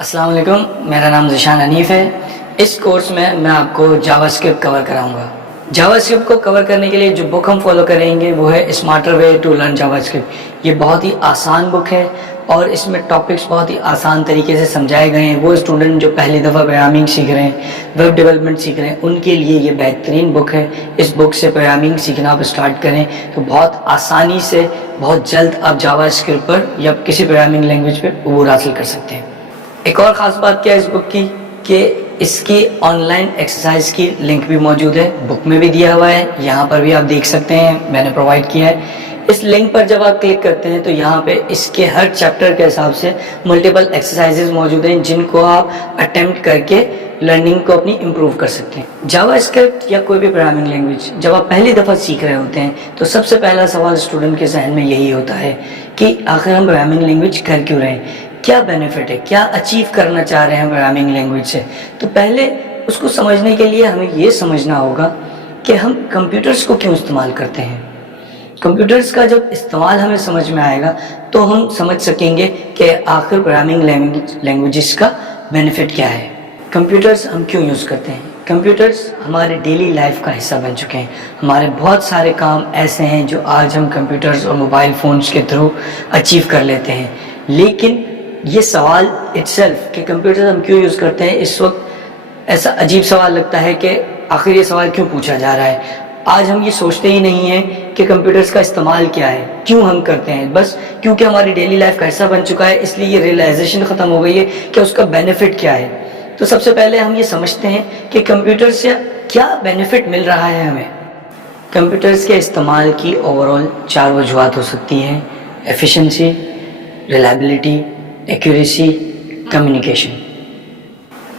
السلام علیکم، میرا نام ذیشان حنیف ہے۔ اس کورس میں آپ کو جاوا اسکرپٹ کور کراؤں گا۔ جاوا اسکرپٹ کو کور کرنے کے لیے جو بک ہم فالو کریں گے وہ ہے smarter way to learn JavaScript. یہ بہت ہی آسان بک ہے اور اس میں ٹاپکس بہت ہی آسان طریقے سے سمجھائے گئے ہیں۔ وہ اسٹوڈنٹ جو پہلی دفعہ پروگرامنگ سیکھ رہے ہیں، ویب ڈیولپمنٹ سیکھ رہے ہیں، ان کے لیے یہ بہترین بک ہے۔ اس بک سے پروگرامنگ سیکھنا آپ اسٹارٹ کریں تو بہت آسانی سے بہت جلد آپ جاوا اسکرپٹ پر یا کسی پروگرامنگ لینگویج پہ عبور حاصل کر سکتے ہیں۔ ایک اور خاص بات کیا ہے اس بک کی کہ اس کی آن لائن ایکسرسائز کی لنک بھی موجود ہے، بک میں بھی دیا ہوا ہے، یہاں پر بھی آپ دیکھ سکتے ہیں، میں نے پرووائڈ کیا ہے۔ اس لنک پر جب آپ کلک کرتے ہیں تو یہاں پہ اس کے ہر چیپٹر کے حساب سے ملٹیپل ایکسرسائزز موجود ہیں جن کو آپ اٹیمپٹ کر کے لرننگ کو اپنی امپروو کر سکتے ہیں۔ جاوا اسکرپٹ یا کوئی بھی پروگرامنگ لینگویج جب آپ پہلی دفعہ سیکھ رہے ہوتے ہیں تو سب سے پہلا سوال اسٹوڈنٹ کے ذہن میں یہی ہوتا ہے کہ آخر ہم پروگرامنگ لینگویج کر کیوں رہے ہیں، کیا بینیفٹ ہے، کیا اچیو کرنا چاہ رہے ہیں پروگرامنگ لینگویج سے۔ تو پہلے اس کو سمجھنے کے لیے ہمیں یہ سمجھنا ہوگا کہ ہم کمپیوٹرز کو کیوں استعمال کرتے ہیں۔ کمپیوٹرز کا جب استعمال ہمیں سمجھ میں آئے گا تو ہم سمجھ سکیں گے کہ آخر پروگرامنگ لینگویجز کا بینیفٹ کیا ہے۔ کمپیوٹرز ہم کیوں یوز کرتے ہیں؟ کمپیوٹرز ہمارے ڈیلی لائف کا حصہ بن چکے ہیں۔ ہمارے بہت سارے کام ایسے ہیں جو آج ہم کمپیوٹرز اور موبائل فونز کے تھرو اچیو کر لیتے ہیں، لیکن یہ سوال اٹسیلف کہ کمپیوٹر ہم کیوں یوز کرتے ہیں، اس وقت ایسا عجیب سوال لگتا ہے کہ آخر یہ سوال کیوں پوچھا جا رہا ہے۔ آج ہم یہ سوچتے ہی نہیں ہیں کہ کمپیوٹرز کا استعمال کیا ہے، کیوں ہم کرتے ہیں۔ بس کیونکہ ہماری ڈیلی لائف کا حصہ بن چکا ہے اس لیے یہ ریئلائزیشن ختم ہو گئی ہے کہ اس کا بینیفٹ کیا ہے۔ تو سب سے پہلے ہم یہ سمجھتے ہیں کہ کمپیوٹر سے کیا بینیفٹ مل رہا ہے ہمیں۔ کمپیوٹرز کے استعمال کی اوورآل 4 وجوہات ہو سکتی ہیں: efficiency, reliability, accuracy, communication.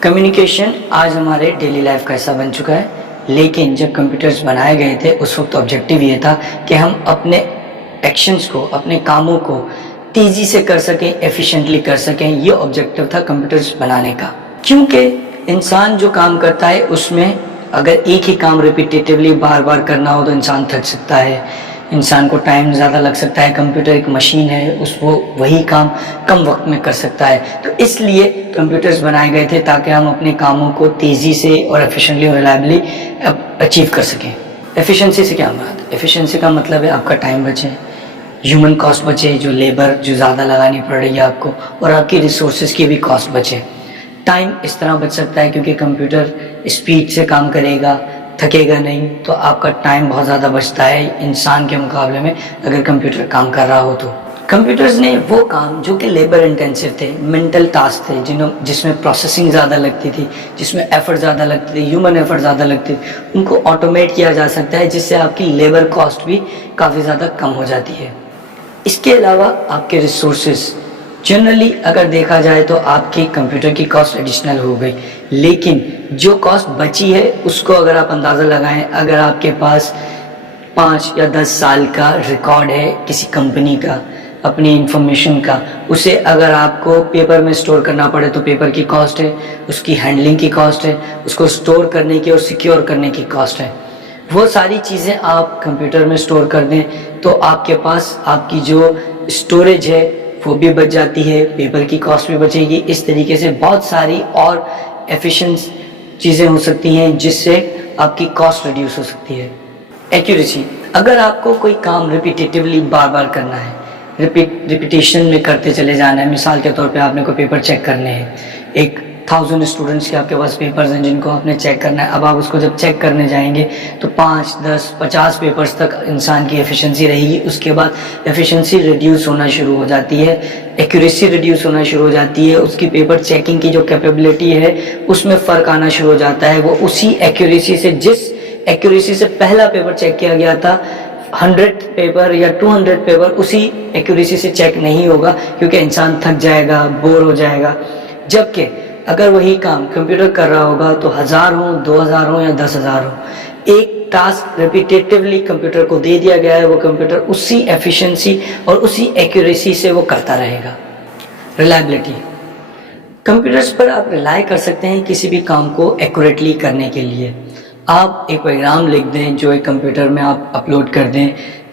Communication آج ہمارے ڈیلی لائف کا حصہ بن چکا ہے، لیکن جب کمپیوٹرز بنائے گئے تھے اس وقت آبجیکٹیو یہ تھا کہ ہم اپنے ایکشنز کو، اپنے کاموں کو تیزی سے کر سکیں، ایفیشینٹلی کر سکیں۔ یہ آبجیکٹیو تھا کمپیوٹرز بنانے کا، کیونکہ انسان جو کام کرتا ہے اس میں اگر ایک ہی کام ریپیٹیٹیولی بار بار کرنا ہو تو انسان تھک سکتا ہے، انسان کو ٹائم زیادہ لگ سکتا ہے۔ کمپیوٹر ایک مشین ہے، وہی کام کم وقت میں کر سکتا ہے۔ تو اس لیے کمپیوٹرز بنائے گئے تھے تاکہ ہم اپنے کاموں کو تیزی سے اور ایفیشینٹلی اور ریلائبلی اچیو کر سکیں۔ ایفیشنسی سے کیا مراد؟ ایفیشنسی کا مطلب ہے آپ کا ٹائم بچے، ہیومن کاسٹ بچے، جو لیبر جو زیادہ لگانی پڑ رہی ہے آپ کو، اور آپ کی ریسورسز کی بھی کاسٹ بچے۔ ٹائم اس طرح بچ سکتا ہے کیونکہ کمپیوٹر اسپیڈ سے کام کرے گا، تھکے گا نہیں، تو آپ کا ٹائم بہت زیادہ بچتا ہے انسان کے مقابلے میں اگر کمپیوٹر کام کر رہا ہو تو۔ کمپیوٹرز نے وہ کام جو کہ لیبر انٹینسو تھے، مینٹل ٹاسک تھے، جس میں پروسیسنگ زیادہ لگتی تھی، جس میں ایفرٹ زیادہ لگتی تھی، ہیومن ایفرٹ زیادہ لگتی تھی، ان کو آٹومیٹ کیا جا سکتا ہے جس سے آپ کی لیبر کاسٹ بھی کافی زیادہ کم ہو جاتی ہے۔ اس کے علاوہ آپ کے ریسورسز جنرلی اگر دیکھا جائے تو آپ کی کمپیوٹر کی کاسٹ ایڈیشنل ہو گئی، لیکن جو کاسٹ بچی ہے اس کو اگر آپ اندازہ لگائیں، اگر آپ کے پاس 5 یا 10 سال کا ریکارڈ ہے کسی کمپنی کا، اپنی انفارمیشن کا، اسے اگر آپ کو پیپر میں سٹور کرنا پڑے تو پیپر کی کاسٹ ہے، اس کی ہینڈلنگ کی کاسٹ ہے، اس کو سٹور کرنے کی اور سیکیور کرنے کی کاسٹ ہے۔ وہ ساری چیزیں آپ کمپیوٹر میں سٹور کر دیں تو آپ کے پاس آپ کی جو سٹوریج ہے وہ بھی بچ جاتی ہے، پیپر کی کاسٹ بھی بچے گی۔ اس طریقے سے بہت ساری اور ایفیشنٹ چیزیں ہو سکتی ہیں جس سے آپ کی کاسٹ ریڈیوس ہو سکتی ہے۔ ایکوریسی، اگر آپ کو کوئی کام ریپیٹیٹیولی بار بار کرنا ہے، ریپیٹیشن میں کرتے چلے جانا ہے، مثال کے طور پہ آپ نے کوئی پیپر چیک کرنے ہیں، 1000 اسٹوڈنٹس کے آپ کے پاس پیپرز ہیں جن کو آپ نے چیک کرنا ہے، اب آپ اس کو جب چیک کرنے جائیں گے تو 5، 10، 50 پیپرز تک انسان کی ایفیشنسی رہے گی۔ اس کے بعد ایفیشنسی ریڈیوس ہونا شروع ہو جاتی ہے، ایکوریسی ریڈیوس ہونا شروع ہو جاتی ہے، اس کی پیپر چیکنگ کی جو کیپیبلٹی ہے اس میں فرق آنا شروع ہو جاتا ہے۔ وہ اسی ایکوریسی سے، جس ایکوریسی سے پہلا پیپر چیک کیا گیا تھا، 100 پیپر یا 200 پیپر اسی ایکوریسی سے چیک نہیں ہوگا کیونکہ انسان تھک جائے گا، بور ہو جائے گا۔ جبکہ اگر وہی کام کمپیوٹر کر رہا ہوگا تو 1000 ہوں، 2000 ہوں یا 10,000 ہوں، ایک ٹاسک ریپیٹیٹیولی کمپیوٹر کو دے دیا گیا ہے، وہ کمپیوٹر اسی ایفیشنسی اور اسی ایکوریسی سے وہ کرتا رہے گا۔ ریلائبلٹی، کمپیوٹرز پر آپ ریلائی کر سکتے ہیں کسی بھی کام کو ایکوریٹلی کرنے کے لیے۔ آپ ایک پروگرام لکھ دیں جو ایک کمپیوٹر میں آپ اپلوڈ کر دیں،